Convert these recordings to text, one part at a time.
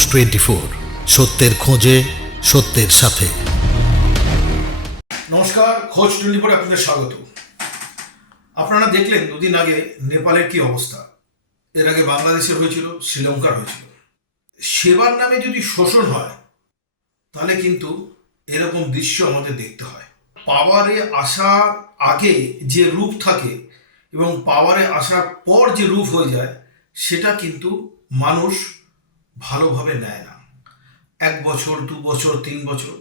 খোঁজ twenty four সত্যের খোঁজে, সত্যের সাথে। নমস্কার, খোঁজ টোয়েন্টি ফোর আপনাদের স্বাগত। আপনারা দেখলেন দুদিন আগে নেপালের কি অবস্থা। এর আগে বাংলাদেশের হয়েছিল শ্রীলঙ্কার হয়েছিল। সেবার নামে যদি শোষণ হয়, তাহলে কিন্তু এরকম দৃশ্য আমাদের দেখতে হয়। পাওয়ারে আসার আগে যে রূপ থাকে এবং পাওয়ারে আসার পর যে রূপ হয়ে যায়, সেটা কিন্তু মানুষ ভালোভাবে নেয় না। এক বছর, দু বছর, তিন বছর।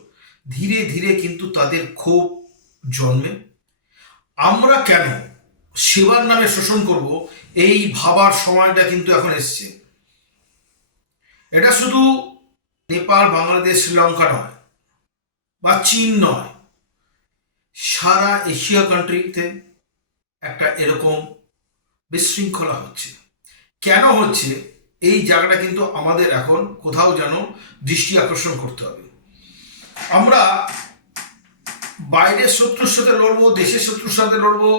ধীরে ধীরে কিন্তু তাদের ক্ষোভ জন্মে। আমরা কেন সেবার নামে শোষণ করব? এই ভাবার সময়টা কিন্তু এখন এসছে। এটা শুধু নেপাল, বাংলাদেশ, শ্রীলঙ্কা নয় বা চীন নয়। সারা এশিয়া কান্ট্রিতে একটা এরকম বিশৃঙ্খলা হচ্ছে। কেন হচ্ছে? এই জায়গাটা কিন্তু আমাদের এখন কোথাও যেন দৃষ্টি আকর্ষণ করতে হবে। আমরা বাইরের শত্রুর সাথে লড়বো, দেশের শত্রুর সাথে লড়বো,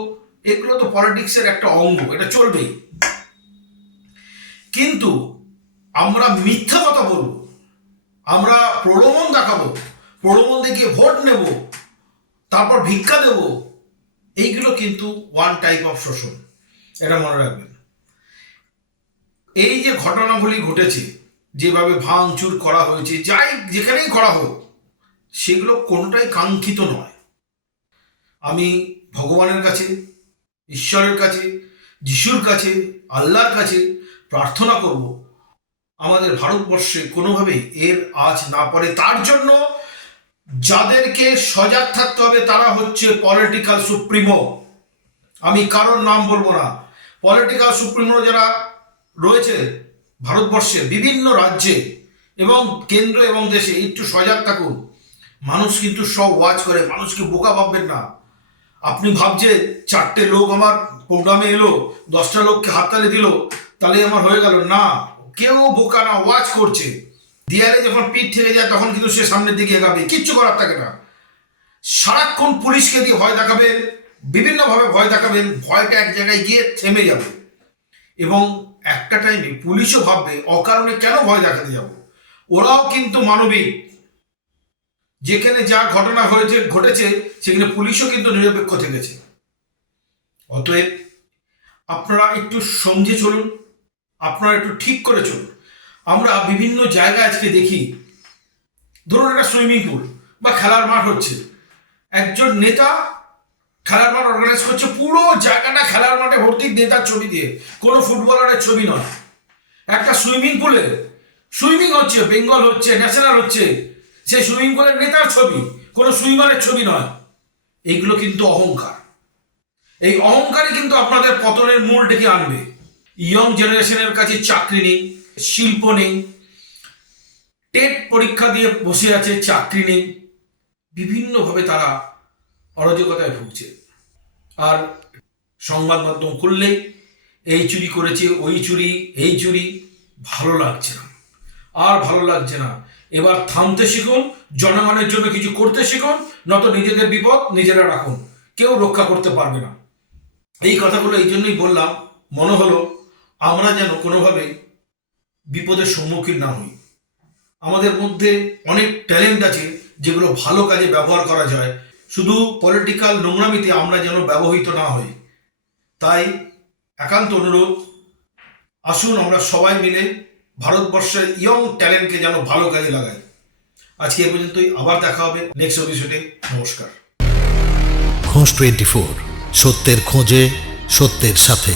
এগুলো তো পলিটিক্সের একটা অঙ্গ, এটা চলবেই। কিন্তু আমরা মিথ্যা কথা বলব, আমরা প্রলোভন দেখাবো, প্রলোভন দেখিয়ে ভোট নেব, তারপর ভিক্ষা দেব, এইগুলো কিন্তু ওয়ান টাইপ অফ শোষণ, এটা মনে রাখবেন। এই যে ঘটনাগুলি ঘটেছে, যেভাবে ভাঙচুর করা হয়েছে, যাই যেখানেই করা হোক, সেগুলো কোনোটাই কাঙ্ক্ষিত নয়। আমি ভগবানের কাছে, ঈশ্বরের কাছে, যিশুর কাছে, আল্লাহর কাছে প্রার্থনা করব, আমাদের ভারতবর্ষে কোনোভাবে এর আজ না পড়ে। তার জন্য যাদেরকে সজাগ থাকতে হবে তারা হচ্ছে পলিটিক্যাল সুপ্রিমো আমি কারোর নাম বলব না। পলিটিক্যাল সুপ্রিমো যারা রয়েছে ভারতবর্ষে বিভিন্ন রাজ্যে এবং কেন্দ্র এবং দেশে। একটু সজাগ থাকুন। মানুষ কিন্তু সব ওয়াচ করে, মানুষকে বোকা ভাববেন না। আপনি ভাবছে চারটে লোক আমার প্রোগ্রামে এলো, দশটা লোককে হাততালি দিল তাহলে আমার হয়ে গেল। না, কেউ বোকা না ওয়াচ করছে। দেয়ালে যখন পিঠ থেকে যায়, তখন কিন্তু সে সামনের দিকে এগাবে। কিচ্ছু করার থাকে না। সারাক্ষণ পুলিশকে দিয়ে ভয় দেখাবেন, বিভিন্নভাবে ভয় দেখাবেন, ভয়টা এক জায়গায় গিয়ে থেমে যাবে। এবং একটা টাইমে পুলিশও ভাববে, অকারণে কেন ভয় দেখাতে যাব? ওরাও কিন্তু মানবিক। যেখানে যা ঘটনা হয়েছে, ঘটেছে, সেখানে পুলিশও কিন্তু নিরপেক্ষ থেকেছে। অতএব আপনারা একটু সমঝে চলুন, আপনারা একটু ঠিক করে চলুন। আমরা বিভিন্ন জায়গায় আজকে দেখি, ধরুন একটা সুইমিং পুল বা খেলার মাঠ হচ্ছে। একজন নেতা খেলার মাঠ অর্গানাইজ করছে, পুরো জায়গাটা খেলার মাঠে ভর্তি নেতার ছবি দিয়ে। কোনো ফুটবলারের ছবি নয়। একটা সুইমিং পুলে সুইমিং হচ্ছে, বেঙ্গল হচ্ছে ন্যাশনাল হচ্ছে, সেই সুইমিং পুলের নেতার ছবি, কোনো সুইমারের ছবি নয়। এইগুলো কিন্তু অহংকার। এই অহংকারই কিন্তু আপনাদের পতনের মূল ডেকে আনবে। ইয়ং জেনারেশনের কাছে চাকরি নেই, শিল্প নেই টেট পরীক্ষা দিয়ে বসে আছে, চাকরি নেই। বিভিন্নভাবে তারা অরাজকতায় ভুগছে। আর সংবাদ মাধ্যম খুললেই এই চুরি করেছে, ওই চুরি, এই চুরি, ভালো লাগছে না। আর ভালো লাগছে না। এবার থামতে শিখুন, জনগণের জন্য কিছু করতে শিখুন নত নিজেদের বিপদ নিজেরা রাখুন। কেউ রক্ষা করতে পারবে না। এই কথাগুলো এই জন্যই বললাম, মনে হলো আমরা যেন কোনোভাবে বিপদের সম্মুখীন না হই। আমাদের মধ্যে অনেক ট্যালেন্ট আছে যেগুলো ভালো কাজে ব্যবহার করা যায় শুধু পলিটিক্যাল নোংরামিতে আমরা যেন ব্যবহৃত না হই। তাই একান্ত অনুরোধ, আসুন আমরা সবাই মিলে ভারতবর্ষের ইয়ং ট্যালেন্টকে যেন ভালো কাজে লাগাই। আজকে এ পর্যন্তই, আবার দেখা হবে নেক্সট এপিসোডে নমস্কার। খোঁজ টোয়েন্টি ফোর সত্যের খোঁজে, সত্যের সাথে।